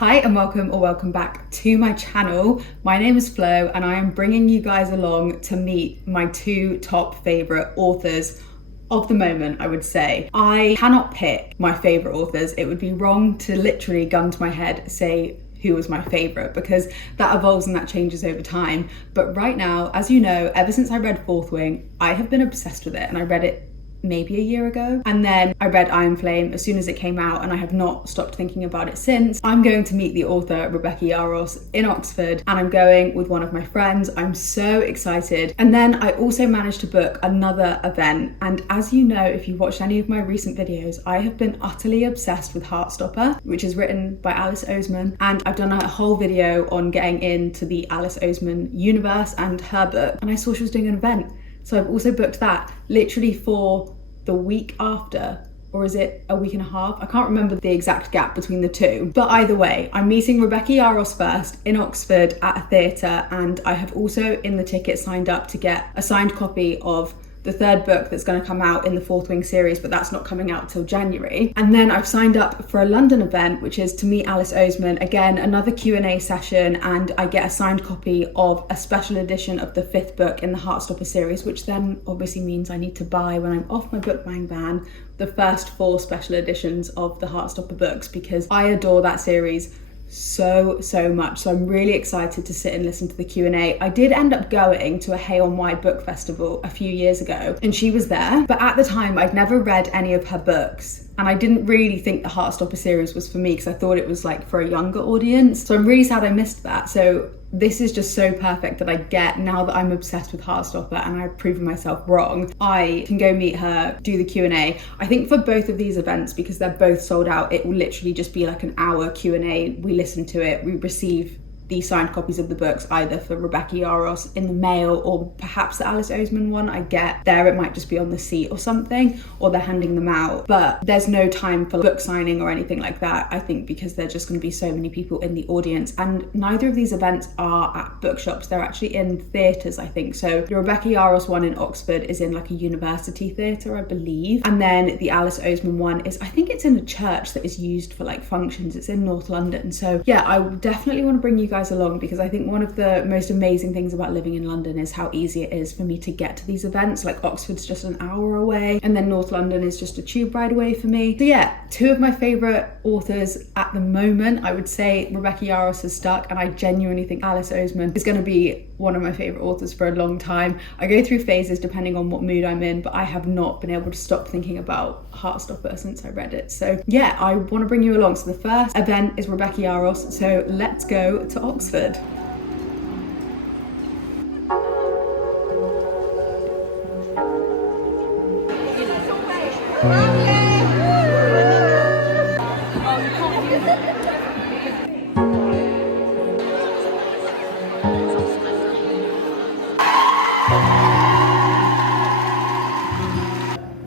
Hi and welcome back to my channel. My name is Flo and I am bringing you guys along to meet my two top favourite authors of the moment, I would say. I cannot pick my favourite authors. It would be wrong to literally gun to my head say who was my favourite, because that evolves and that changes over time. But right now, as you know, ever since I read Fourth Wing, I have been obsessed with it, and I read it maybe a year ago. And then I read Iron Flame as soon as it came out, and I have not stopped thinking about it since. I'm going to meet the author Rebecca Yarros in Oxford, and I'm going with one of my friends. I'm so excited. And then I also managed to book another event. And as you know, if you watched any of my recent videos, I have been utterly obsessed with Heartstopper, which is written by Alice Oseman. And I've done a whole video on getting into the Alice Oseman universe and her book. And I saw she was doing an event. So I've also booked that literally for the week after, or is it a week and a half? I can't remember the exact gap between the two. But either way, I'm meeting Rebecca Yarros first in Oxford at a theatre, and I have also in the ticket signed up to get a signed copy of the third book that's going to come out in the Fourth Wing series, but that's not coming out till January. And then I've signed up for a London event, which is to meet Alice Oseman. Again, another Q&A session, and I get a signed copy of a special edition of the fifth book in the Heartstopper series, which then obviously means I need to buy, when I'm off my book buying ban, the first 4 special editions of the Heartstopper books, because I adore that series so much. So I'm really excited to sit and listen to the Q&A. I did end up going to a Hay on Wye book festival a few years ago, and she was there, but at the time I'd never read any of her books, and I didn't really think the Heartstopper series was for me, because I thought it was like for a younger audience. So I'm really sad I missed that. So this is just so perfect that I get, now that I'm obsessed with Heartstopper and I've proven myself wrong, I can go meet her, do the Q&A. I think for both of these events, because they're both sold out, it will literally just be like an hour Q&A. We listen to it, we receive the signed copies of the books, either for Rebecca Yarros in the mail, or perhaps the Alice Oseman one I get there. It might just be on the seat or something, or they're handing them out. But there's no time for book signing or anything like that, I think, because there's just going to be so many people in the audience. And neither of these events are at bookshops, they're actually in theatres, I think. So the Rebecca Yarros one in Oxford is in like a university theatre, I believe. And then the Alice Oseman one is, I think it's in a church that is used for like functions. It's in North London. So yeah, I definitely want to bring you guys along, because I think one of the most amazing things about living in London is how easy it is for me to get to these events. Like Oxford's just an hour away, and then North London is just a tube ride away for me. So yeah, two of my favourite authors at the moment, I would say Rebecca Yarros has stuck, and I genuinely think Alice Oseman is going to be one of my favourite authors for a long time. I go through phases depending on what mood I'm in, but I have not been able to stop thinking about Heartstopper since I read it. So yeah, I want to bring you along. So the first event is Rebecca Yarros, so let's go to Oxford.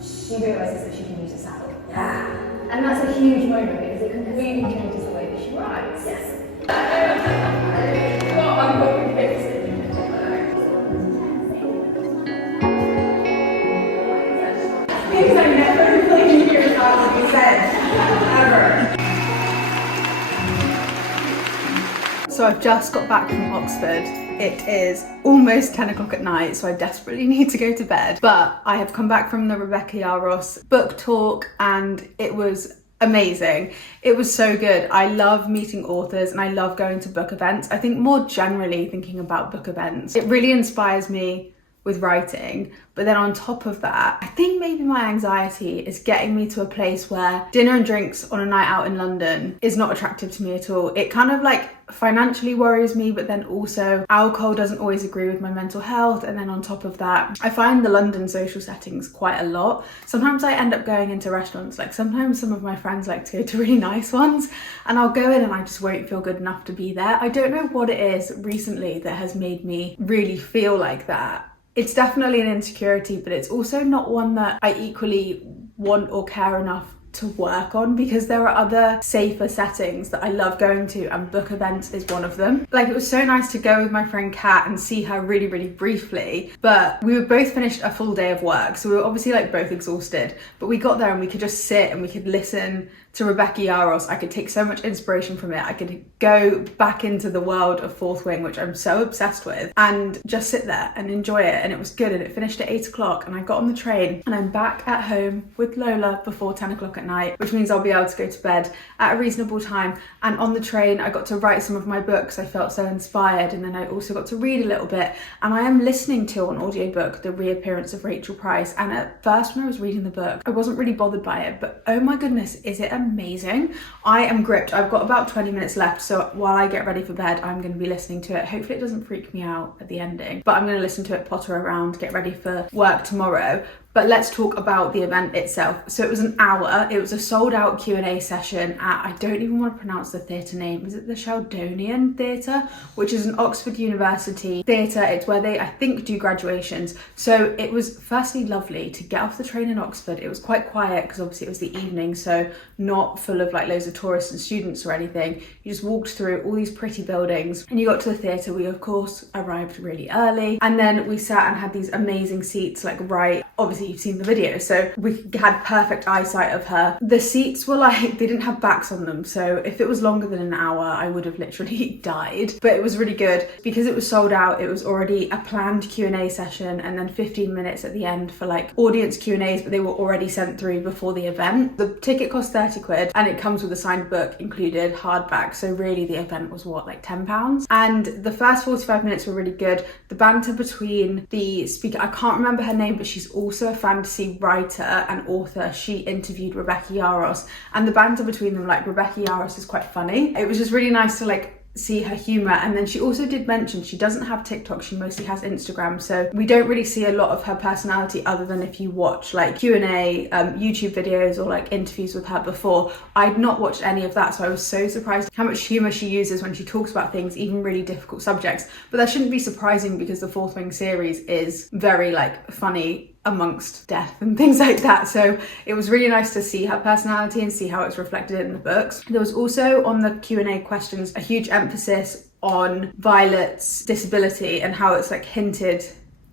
She realises that she can use a saddle. Yeah. And that's a huge moment, because it completely changes the way that she writes. Yes. Things I never really hear about to be said, ever. So I've just got back from Oxford. It is almost 10 o'clock at night, so I desperately need to go to bed. But I have come back from the Rebecca Yarros book talk, and it was amazing. It was so good. I love meeting authors, and I love going to book events. I think more generally thinking about book events, it really inspires me with writing. But then on top of that, I think maybe my anxiety is getting me to a place where dinner and drinks on a night out in London is not attractive to me at all. It kind of like financially worries me, but then also alcohol doesn't always agree with my mental health. And then on top of that, I find the London social settings quite a lot. Sometimes I end up going into restaurants, like sometimes some of my friends like to go to really nice ones, and I'll go in and I just won't feel good enough to be there. I don't know what it is recently that has made me really feel like that. It's definitely an insecurity, but it's also not one that I equally want or care enough to work on, because there are other safer settings that I love going to, and book events is one of them. Like, it was so nice to go with my friend Kat and see her really briefly, but we were both finished a full day of work, so we were obviously like both exhausted, but we got there and we could just sit and we could listen to Rebecca Yarros. I could take so much inspiration from it. I could go back into the world of Fourth Wing, which I'm so obsessed with, and just sit there and enjoy it. And it was good, and it finished at 8 o'clock, and I got on the train and I'm back at home with Lola before 10 o'clock at night, which means I'll be able to go to bed at a reasonable time. And on the train I got to write some of my books. I felt so inspired, and then I also got to read a little bit, and I am listening to on audiobook The Reappearance of Rachel Price. And at first when I was reading the book, I wasn't really bothered by it, but oh my goodness, is it amazing. I am gripped. I've got about 20 minutes left, so while I get ready for bed I'm going to be listening to it. Hopefully it doesn't freak me out at the ending, but I'm going to listen to it, potter around, get ready for work tomorrow. But let's talk about the event itself. So it was an hour. It was a sold out Q&A session at, I don't even want to pronounce the theatre name. Is it the Sheldonian Theatre? Which is an Oxford University theatre. It's where they, I think, do graduations. So it was firstly lovely to get off the train in Oxford. It was quite quiet because obviously it was the evening, so not full of like loads of tourists and students or anything. You just walked through all these pretty buildings and you got to the theatre. We of course arrived really early, and then we sat and had these amazing seats, like right, obviously you've seen the video, so we had perfect eyesight of her. The seats were like, they didn't have backs on them, so if it was longer than an hour I would have literally died. But it was really good because it was sold out. It was already a planned Q&A session and then 15 minutes at the end for like audience Q&As, but they were already sent through before the event. The ticket cost 30 quid and it comes with a signed book included, hardback, so really the event was what, like £10? And the first 45 minutes were really good. The banter between the speaker, I can't remember her name, but she's also a fantasy writer and author. She interviewed Rebecca Yarros, and the banter between them, like Rebecca Yarros is quite funny. It was just really nice to like see her humor. And then she also did mention she doesn't have TikTok, she mostly has Instagram, so we don't really see a lot of her personality other than if you watch like Q&A YouTube videos or like interviews with her before. I'd not watched any of that, so I was so surprised how much humor she uses when she talks about things, even really difficult subjects. But that shouldn't be surprising because the Fourth Wing series is very like funny amongst death and things like that, so it was really nice to see her personality and see how it's reflected in the books. There was also on the Q&A questions a huge emphasis on Violet's disability and how it's like hinted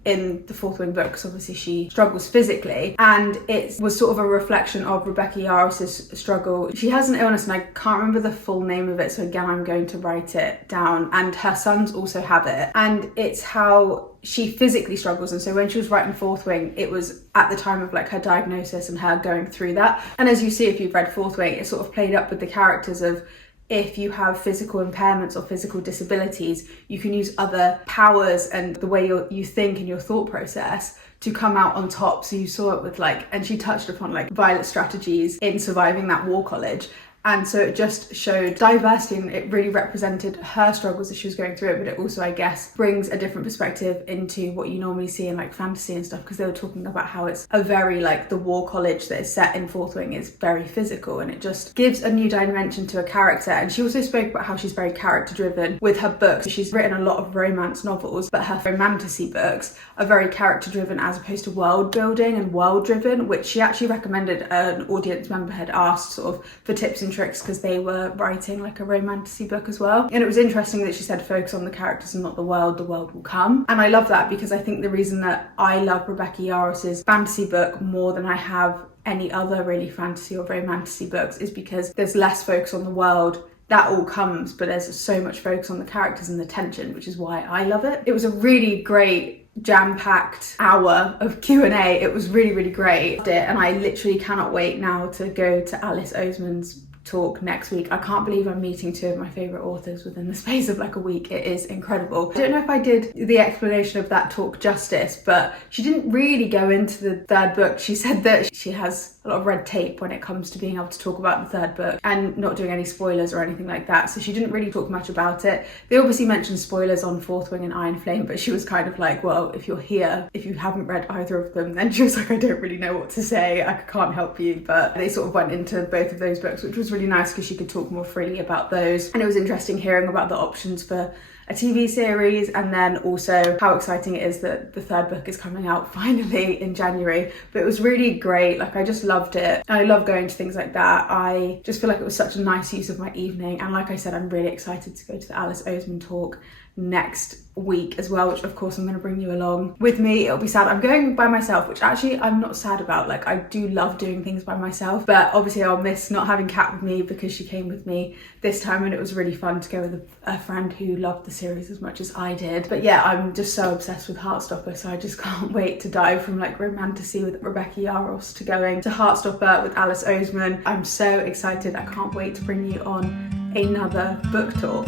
in the Fourth Wing books. Obviously she struggles physically, and it was sort of a reflection of Rebecca Yarros' struggle. She has an illness and I can't remember the full name of it, so again I'm going to write it down, and her sons also have it, and it's how she physically struggles. And so when she was writing Fourth Wing, it was at the time of like her diagnosis and her going through that. And as you see if you've read Fourth Wing, it sort of played up with the characters of, if you have physical impairments or physical disabilities, you can use other powers and the way you think and your thought process to come out on top. So you saw it with like, and she touched upon like Violet's strategies in surviving that war college. And so it just showed diversity, and it really represented her struggles as she was going through it, but it also, I guess, brings a different perspective into what you normally see in like fantasy and stuff, because they were talking about how it's a very like, the war college that is set in Fourth Wing is very physical, and it just gives a new dimension to a character. And she also spoke about how she's very character driven with her books. She's written a lot of romance novels, but her romantasy books are very character driven as opposed to world building and world driven, which she actually recommended. An audience member had asked sort of for tips and tricks because they were writing like a romantasy book as well. And it was interesting that she said focus on the characters and not the world will come. And I love that, because I think the reason that I love Rebecca Yarros' fantasy book more than I have any other really fantasy or romantasy books is because there's less focus on the world. That all comes, but there's so much focus on the characters and the tension, which is why I love it. It was a really great jam-packed hour of Q&A. It was really, really great. And I literally cannot wait now to go to Alice Oseman's talk next week. I can't believe I'm meeting two of my favourite authors within the space of like a week. It is incredible. I don't know if I did the explanation of that talk justice, but she didn't really go into the third book. She said that she has a lot of red tape when it comes to being able to talk about the third book and not doing any spoilers or anything like that. So she didn't really talk much about it. They obviously mentioned spoilers on Fourth Wing and Iron Flame, but she was kind of like, well, if you're here, if you haven't read either of them, then she was like, I don't really know what to say. I can't help you. But they sort of went into both of those books, which was really nice because she could talk more freely about those. And it was interesting hearing about the options for a TV series, and then also how exciting it is that the third book is coming out finally in January. But it was really great. Like, I just loved it. I love going to things like that. I just feel like it was such a nice use of my evening. And like I said, I'm really excited to go to the Alice Oseman talk next week as well, which of course I'm going to bring you along with me. It'll be sad. I'm going by myself, which actually I'm not sad about. Like, I do love doing things by myself, but obviously I'll miss not having Kat with me because she came with me this time, and it was really fun to go with a friend who loved the series as much as I did. But yeah, I'm just so obsessed with Heartstopper, so I just can't wait to dive from like romantasy with Rebecca Yarros to going to Heartstopper with Alice Oseman. I'm so excited. I can't wait to bring you on another book talk.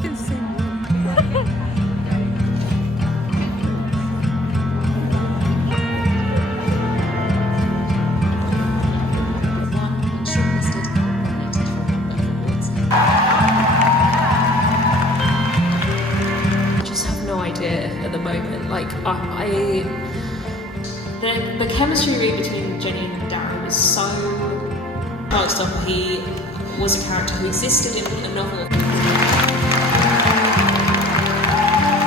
At the moment, like the chemistry read between Jenny and Darren was so Heartstopper. He was a character who existed in a novel.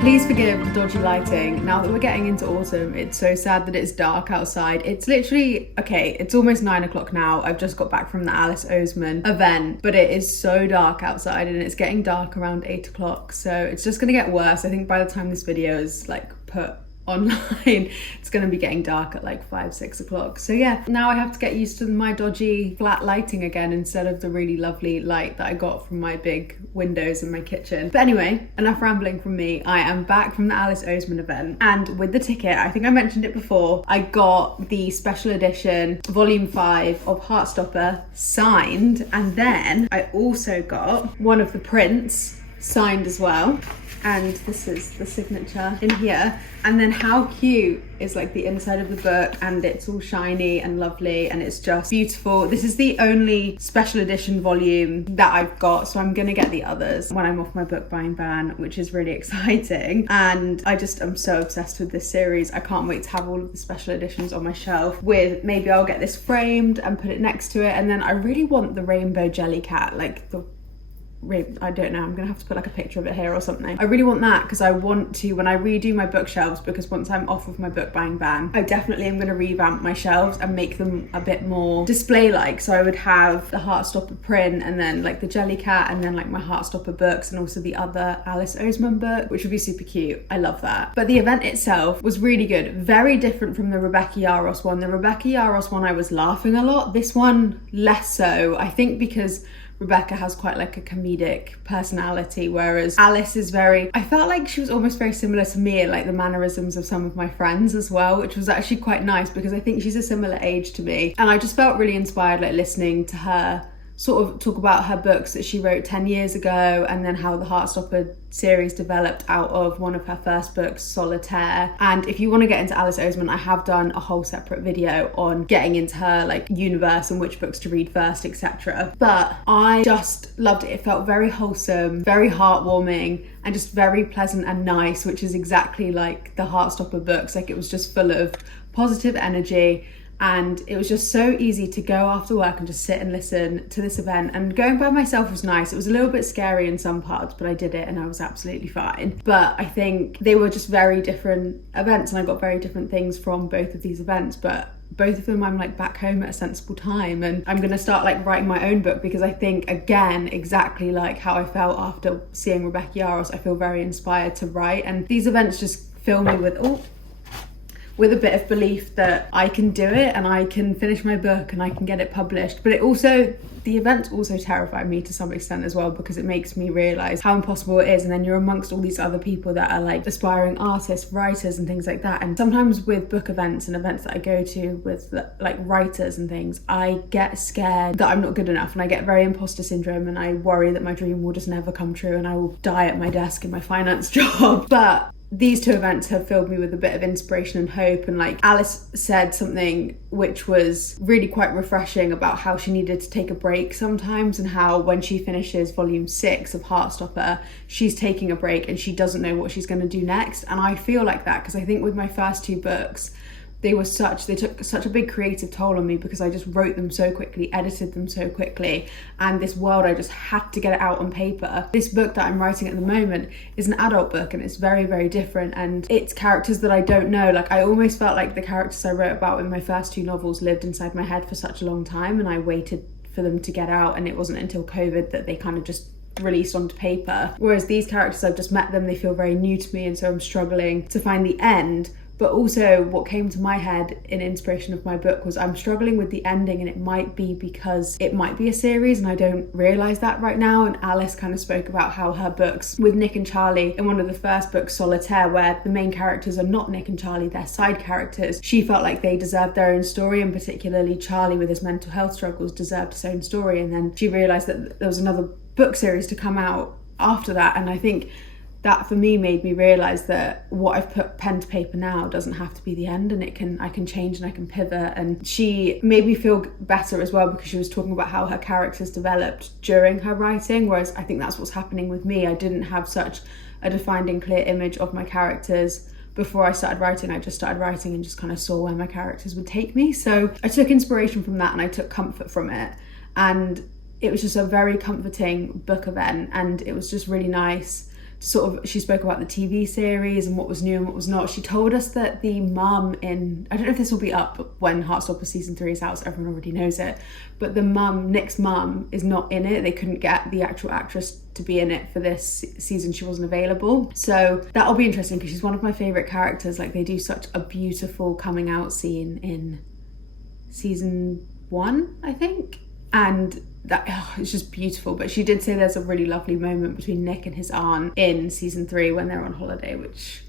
Please forgive the dodgy lighting. Now that we're getting into autumn, it's so sad that it's dark outside. It's literally, okay, it's almost 9 o'clock now. I've just got back from the Alice Oseman event, but it is so dark outside, and it's getting dark around 8 o'clock. So it's just gonna get worse. I think by the time this video is like put online, it's gonna be getting dark at like 5-6 o'clock. So yeah, now I have to get used to my dodgy flat lighting again instead of the really lovely light that I got from my big windows in my kitchen. But anyway, enough rambling from me. I am back from the Alice Oseman event, and with the ticket, I think I mentioned it before, I got the special edition volume 5 of Heartstopper signed, and then I also got one of the prints signed as well. And this is the signature in here. And then how cute is like the inside of the book, and it's all shiny and lovely, and it's just beautiful. This is the only special edition volume that I've got, so I'm gonna get the others when I'm off my book buying ban, which is really exciting. And I'm so obsessed with this series. I can't wait to have all of the special editions on my shelf. With maybe I'll get this framed and put it next to it, and then I really want the rainbow jelly cat, like the I don't know, I'm gonna have to put like a picture of it here or something. I really want that because I want to, when I redo my bookshelves, because once I'm off of my book buying ban, I definitely am gonna revamp my shelves and make them a bit more display-like. So I would have the Heartstopper print, and then like the Jellycat, and then like my Heartstopper books, and also the other Alice Oseman book, which would be super cute. I love that. But the event itself was really good. Very different from the Rebecca Yarros one. The Rebecca Yarros one, I was laughing a lot. This one, less so. I think because Rebecca has quite like a comedic personality, whereas Alice is I felt like she was almost very similar to me in like the mannerisms of some of my friends as well, which was actually quite nice because I think she's a similar age to me. And I just felt really inspired like listening to her sort of talk about her books that she wrote 10 years ago, and then how the Heartstopper series developed out of one of her first books, Solitaire. And if you want to get into Alice Oseman, I have done a whole separate video on getting into her like universe and which books to read first, etc. But I just loved it. It felt very wholesome, very heartwarming, and just very pleasant and nice, which is exactly like the Heartstopper books. Like, it was just full of positive energy. And it was just so easy to go after work and just sit and listen to this event. And going by myself was nice. It was a little bit scary in some parts, but I did it and I was absolutely fine. But I think they were just very different events, and I got very different things from both of these events. But both of them, I'm like back home at a sensible time, and I'm gonna start like writing my own book, because I think, again, exactly like how I felt after seeing Rebecca Yarros, I feel very inspired to write. And these events just fill me with a bit of belief that I can do it and I can finish my book and I can get it published. But the events also terrify me to some extent as well, because it makes me realise how impossible it is. And then you're amongst all these other people that are like aspiring artists, writers and things like that. And sometimes with book events and events that I go to with like writers and things, I get scared that I'm not good enough, and I get very imposter syndrome, and I worry that my dream will just never come true and I will die at my desk in my finance job. But these two events have filled me with a bit of inspiration and hope. And like Alice said something which was really quite refreshing about how she needed to take a break sometimes, and how when she finishes volume 6 of Heartstopper, she's taking a break and she doesn't know what she's going to do next. And I feel like that because I think with my first two books, they took such a big creative toll on me because I just wrote them so quickly, edited them so quickly, and this world, I just had to get it out on paper. This book that I'm writing at the moment is an adult book, and it's very, very different, and it's characters that I don't know. Like, I almost felt like the characters I wrote about in my first 2 novels lived inside my head for such a long time, and I waited for them to get out, and it wasn't until COVID that they kind of just released onto paper. Whereas these characters, I've just met them, they feel very new to me, and so I'm struggling to find the end. But also what came to my head in inspiration of my book was I'm struggling with the ending, and it might be because it might be a series and I don't realise that right now. And Alice kind of spoke about how her books with Nick and Charlie, in one of the first books, Solitaire, where the main characters are not Nick and Charlie, they're side characters, she felt like they deserved their own story, and particularly Charlie with his mental health struggles deserved his own story. And then she realised that there was another book series to come out after that, and I think that for me made me realise that what I've put pen to paper now doesn't have to be the end, and I can change and I can pivot. And she made me feel better as well because she was talking about how her characters developed during her writing, whereas I think that's what's happening with me. I didn't have such a defined and clear image of my characters before I started writing. I just started writing and just kind of saw where my characters would take me. So I took inspiration from that and I took comfort from it, and it was just a very comforting book event, and it was just really nice. She spoke about the TV series and what was new and what was not. She told us that the mum in, I don't know if this will be up when Heartstopper season 3 is out, so everyone already knows it, but the mum, Nick's mum, is not in it. They couldn't get the actual actress to be in it for this season. She wasn't available. So that'll be interesting because she's one of my favourite characters. Like, they do such a beautiful coming out scene in season 1, I think. And it's just beautiful. But she did say there's a really lovely moment between Nick and his aunt in season 3 when they're on holiday, which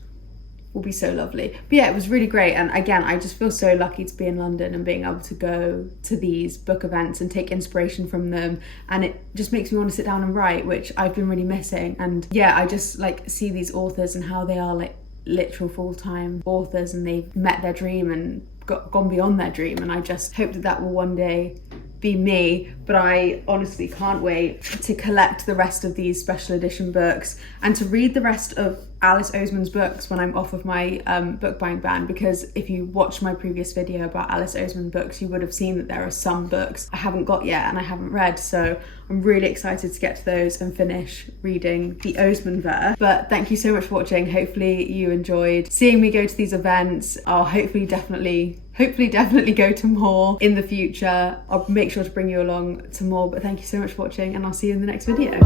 will be so lovely. But yeah, it was really great. And again, I just feel so lucky to be in London and being able to go to these book events and take inspiration from them. And it just makes me want to sit down and write, which I've been really missing. And yeah, I just like see these authors and how they are like literal full-time authors, and they've met their dream and gone beyond their dream. And I just hope that will one day be me. But I honestly can't wait to collect the rest of these special edition books and to read the rest of Alice Oseman's books when I'm off of my book buying ban, because if you watched my previous video about Alice Oseman books, you would have seen that there are some books I haven't got yet and I haven't read, so I'm really excited to get to those and finish reading the Oseman-verse. But thank you so much for watching. Hopefully you enjoyed seeing me go to these events. I'll hopefully definitely go to more in the future. I'll make sure to bring you along to more, but thank you so much for watching, and I'll see you in the next video.